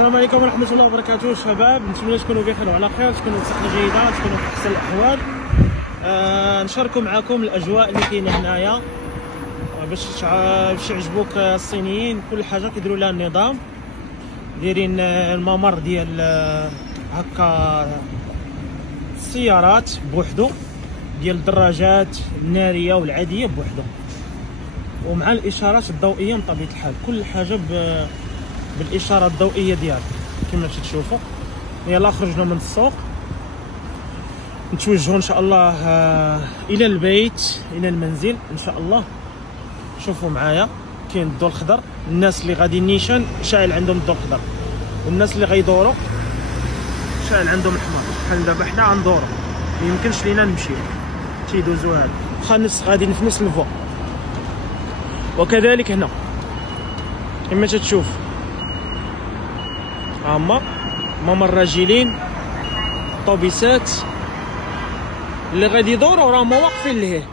السلام عليكم ورحمة الله وبركاته شباب، نتمنى تكونوا بخير وعلى خير، تكونوا بصحة جيدة، تكونوا في أحسن الأحوال. نشاركوا معكم الأجواء اللي كاينة هنايا باش يعجبوك الصينيين. كل حاجة كيديروا لها النظام، دايرين الممر ديال هكا السيارات بوحدو، ديال الدراجات النارية والعادية بوحدو، ومع الإشارات الضوئية من طبيعة الحال. كل حاجة بالاشاره الضوئيه ديالها كما تشوفوا. يلا خرجنا من السوق، نتوجهوا ان شاء الله الى البيت، الى المنزل ان شاء الله. شوفوا معايا، كاين الضوء الخضر، الناس اللي غادي نيشان شاعل عندهم الضوء الخضر، والناس اللي غيدوروا شاعل عندهم الاحمر. بحال دابا حنا غندوروا، ما يمكنش لينا نمشيو، تيدوزوا هذا واخا غادي في نفس الفوا. وكذلك هنا كما تشوف هما ممر راجلين، طوبيسات اللي غادي يدوروا راهم واقفين لهيه،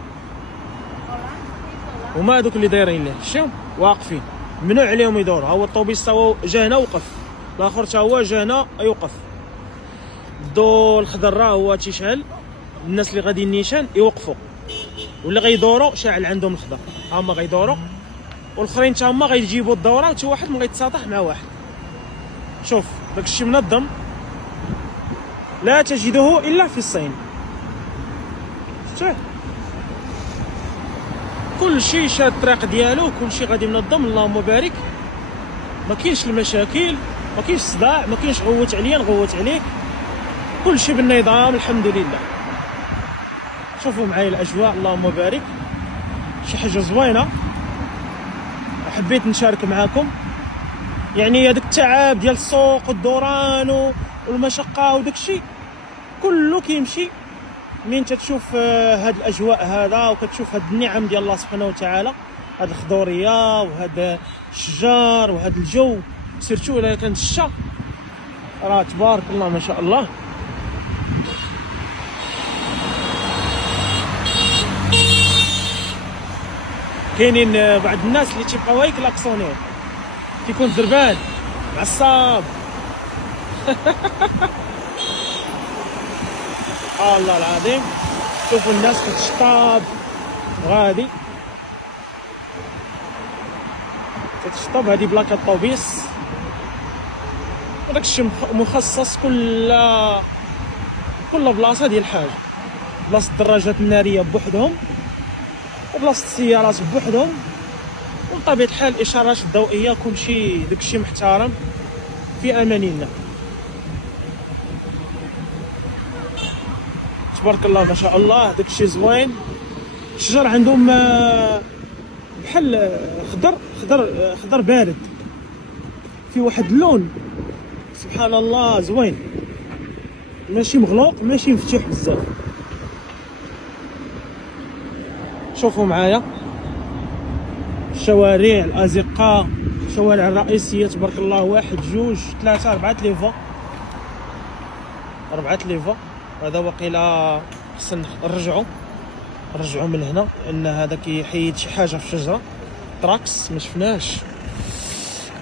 وما هذوك اللي دايرين ليه شوف واقفين، ممنوع عليهم يدوروا. ها هو الطوبيس تا هو جا هنا وقف، الاخر تا هو جا هنا يوقف. الضوء الخضر راه هو تيشعل، الناس اللي غادي نيشان يوقفوا، واللي غيدوروا شاعل عندهم الخضر، هما غيدوروا، والاخرين تا هما غيجيبوا الدوره، وتا واحد ما غيتساطح مع واحد. شوف داكشي منظم، لا تجده الا في الصين. شتيه كل شيء شاد الطريق ديالو، كل شيء غادي منظم، اللهم بارك. ما كاينش المشاكل، ما كاينش صداع، ما كاينش غوت عليا نغوت عليك، كل شيء بالنظام الحمد لله. شوفوا معايا الاجواء، اللهم بارك، شي حاجه زوينه حبيت نشارك معاكم. يعني هذاك التعب ديال السوق والدوران والمشقه وداكشي كله كيمشي من تتشوف هاد الاجواء هذا، وكتشوف هاد النعم ديال الله سبحانه وتعالى، هاد الخضوريه وهاد الشجار وهاد الجو، سيرتو الا كانت الشتا راه تبارك الله ما شاء الله. كاينين بعض الناس اللي تيبقاو هيك لاكسونيو، كيكون زربان عصاب الله العظيم. شوفوا الناس كتشطاب غادي كتشطب، هذه بلاكه الطوبيس، وداكشي مخصص كل بلاصه ديال حاجه. بلاصه الدراجات الناريه بوحدهم، وبلاصه السيارات بوحدهم، وبطبيعه الحال الاشارات الضوئيه كلشي داكشي محترم في امان الله. تبارك الله ما شاء الله، داكشي زوين. الشجر عندهم بحال خضر بارد، في واحد اللون سبحان الله زوين، ماشي مغلوق ماشي مفتوح بزاف. شوفوا معايا الشوارع الازقه، الشوارع الرئيسيه تبارك الله، 1 2 3 4 ليفا، 4 ليفا. هذا وقيلا خصنا نرجعوا من هنا، لان هذا كيحيد شي حاجه في الشجره، تراكس ما شفناش.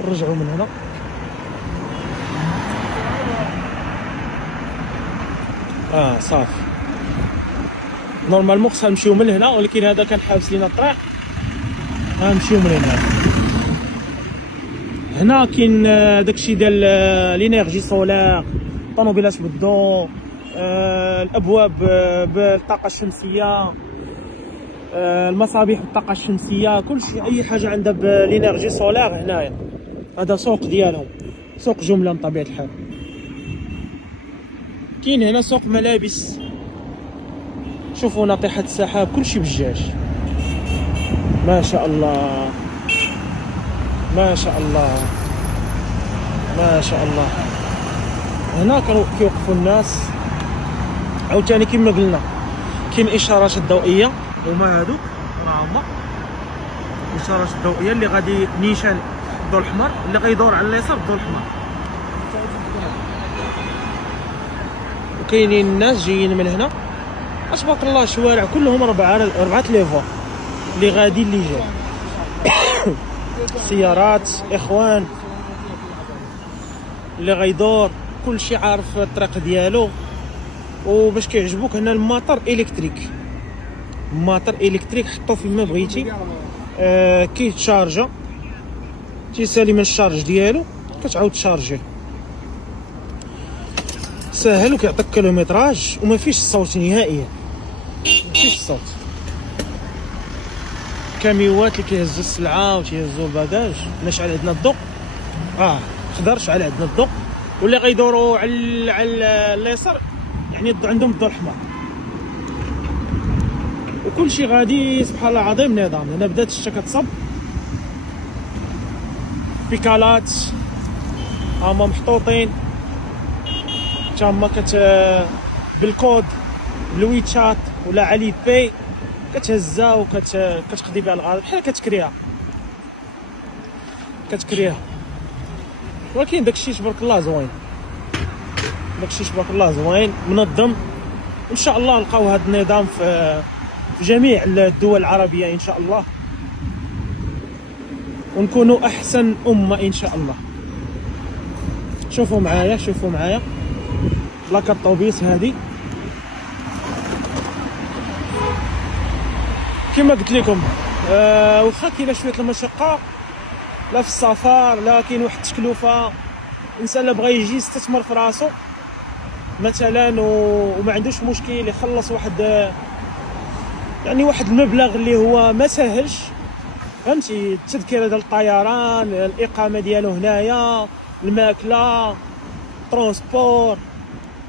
نرجعوا من هنا، صافي. نورمالمون خصنا نمشيو من هنا، ولكن هذا كان حابس لينا الطريق، غنمشيو من هنا. هنا كاين داكشي ديال لينيرجي سولار، طوموبيلات بالضوء، الابواب بالطاقه الشمسيه، المصابيح بالطاقه الشمسيه، كلشي اي حاجه عندها بالانرجي سولار هنايا. هذا سوق ديالهم، سوق جمله من طبيعه الحال. كاين هنا سوق ملابس، شوفوا ناطحه السحاب، كلشي بالجاج ما شاء الله ما شاء الله ما شاء الله. هنا كانوا كيوقفوا الناس عاوتاني كما قلنا، كاين اشارات الضوئيه، هما هادوك راه هما الاشارات الضوئيه اللي غادي نيشان الضوء الاحمر، اللي غيدور على اليسار الضوء الاحمر. وكاينين الناس جايين من هنا، تبارك الله الشوارع كلهم 4 ليفا، اللي غادي اللي جاي سيارات اخوان اللي غيدور كلشي عارف الطريق ديالو. وباش كيعجبوك هنا الماطر الكتريك، الماطر الكتريك حطو فيما بغيتي، كيتشارجا، تيسالي من الشارج ديالو كتعاود تشارجيه، ساهل وكيعطيك كيلومتراج وما فيش الصوت نهائيا، ما فيش الصوت. كاميوات اللي كيهزوا السلعه وتيهزوا الباكاج، حنا شعل عندنا الضوء، خضر شعل عندنا الضوء، واللي غيدوروا على اليسار يعني عندهم الضوء الاحمر. وكلشي غادي سبحان الله العظيم نظام. هنا بدات الشتا كتصب، بيكالات هما محطوطين تما بالكود بالويتشات ولا علي باي، كتهزها وكتقضي بها الغرض بحال كتكريها. ولكن داكشي تبارك الله زوين، داكشي تبارك الله زوين منظم. ان شاء الله نلقاو هذا النظام في جميع الدول العربيه ان شاء الله، ونكونوا احسن امه ان شاء الله. شوفوا معايا لاكا الطوبيس هذه كما قلت لكم، واخا كاينه شويه المشقه لا في السفر، لا كاين واحد التكلفه. الانسان اللي بغى يجي يستثمر في راسو مثلا وما عندوش مشكل يخلص واحد المبلغ اللي هو ما ساهلش، فهمتي، التذكره ديال الطيران، الاقامه ديالو هنايا، الماكله، ترونسبور،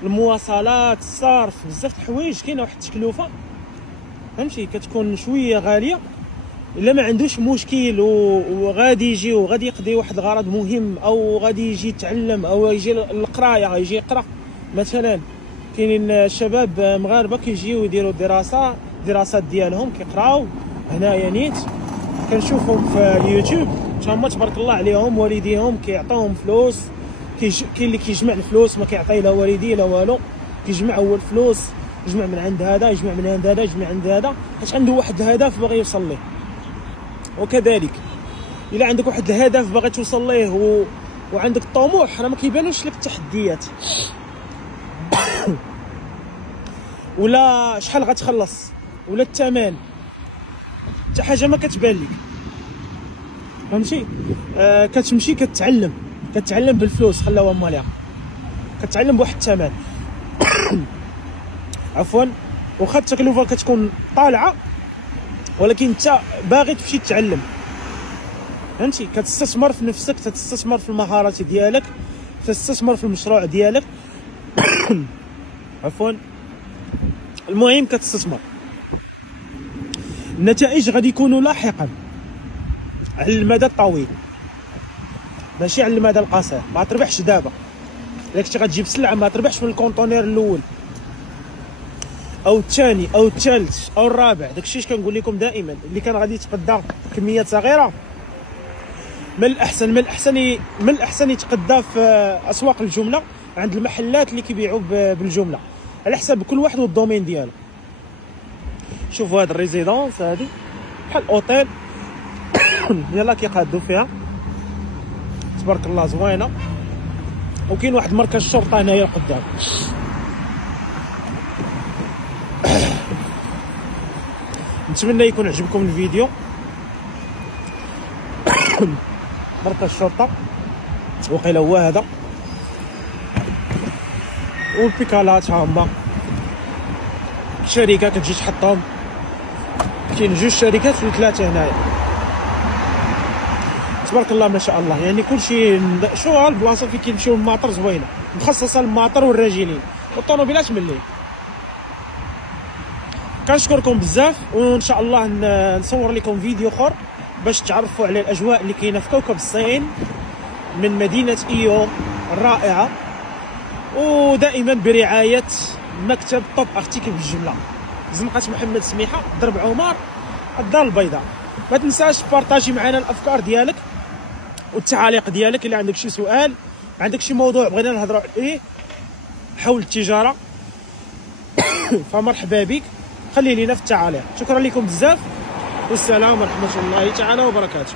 المواصلات، الصرف، بزاف د الحوايج كاينه واحد التكلفه، فهمتي، كتكون شويه غاليه. الا ما عندوش مشكل وغادي يجي وغادي يقضي واحد الغرض مهم، او غادي يجي يتعلم، او يجي للقرايه، يجي يقرا مثلا. كاينين الشباب مغاربه كيجيو يديروا دراسات ديالهم، كيقراو هنايا نيت، كنشوفهم في اليوتيوب تما تبارك الله عليهم، والديهم كيعطيوهم فلوس. كاين اللي كيجمع الفلوس ما كيعطي لا والديه لا والو، كيجمع هو الفلوس، يجمع من عند هذا، يجمع من عند هذا، يجمع عند هذا، حيت عنده واحد الهدف باغي يوصل ليه. وكذلك الا عندك واحد الهدف باغي توصل ليه وعندك الطموح، راه ما كيبانوش لك التحديات ولا شحال غتخلص ولا الثمن، حتى حاجه ما كتبان لك، فهمتي. كتمشي كتعلم بالفلوس، خلاوها مالها، كتعلم بواحد الثمن عفوا. واخا التكلفه كتكون طالعه، ولكن انت باغي تمشي تتعلم، فهمتي، كتستثمر في نفسك، كتستثمر في المهارات ديالك، كتستثمر في المشروع ديالك عفوا. المهم كتستثمر. النتائج غادي يكونوا لاحقا على المدى الطويل، ماشي على المدى القصير. ما تربحش دابا، الا كنتي غتجيب سلعه ما تربحش من الكونتونير الاول او الثاني او الثالث او الرابع. داكشي اش كنقول لكم دائما، اللي كان غادي يتقدى كميات صغيره من الاحسن يتقدى في اسواق الجمله، عند المحلات اللي كيبيعوا بالجمله، على حساب كل واحد والدومين ديالو. شوفوا هاد الريزيدونس هادي بحال اوتيل يلاه كيقادوا فيها تبارك الله زوينه. وكاين واحد مركز شرطه هنايا قدام. نتمنى يكون عجبكم الفيديو. مركز الشرطه وقيلا هو هذا، والبيكالات ها هما شركه كتجي تحطهم. كاين 2 شركات ولا 3 هنايا تبارك الله ما شاء الله. يعني كلشي شو هالبلاصه فين كيمشيو الماطر زوينه، مخصصه للماطر والراجلين والطوموبيلات من الليل. كنشكركم بزاف، وان شاء الله نصور لكم فيديو اخر باش تعرفوا على الاجواء اللي كاينه في كوكب الصين من مدينه ايو الرائعه، ودائما برعايه مكتب توب ارتيكل بالجمله، زنقه محمد سميحه، درب عمر، الدار البيضاء. ما تنساش بارطاجي معنا الافكار ديالك والتعاليق ديالك. الا عندك شي سؤال، عندك شي موضوع بغينا نهضروا عليه حول التجاره فمرحبا بك، خليه لينا في التعاليق. شكرا لكم بزاف، والسلام ورحمه الله تعالى وبركاته.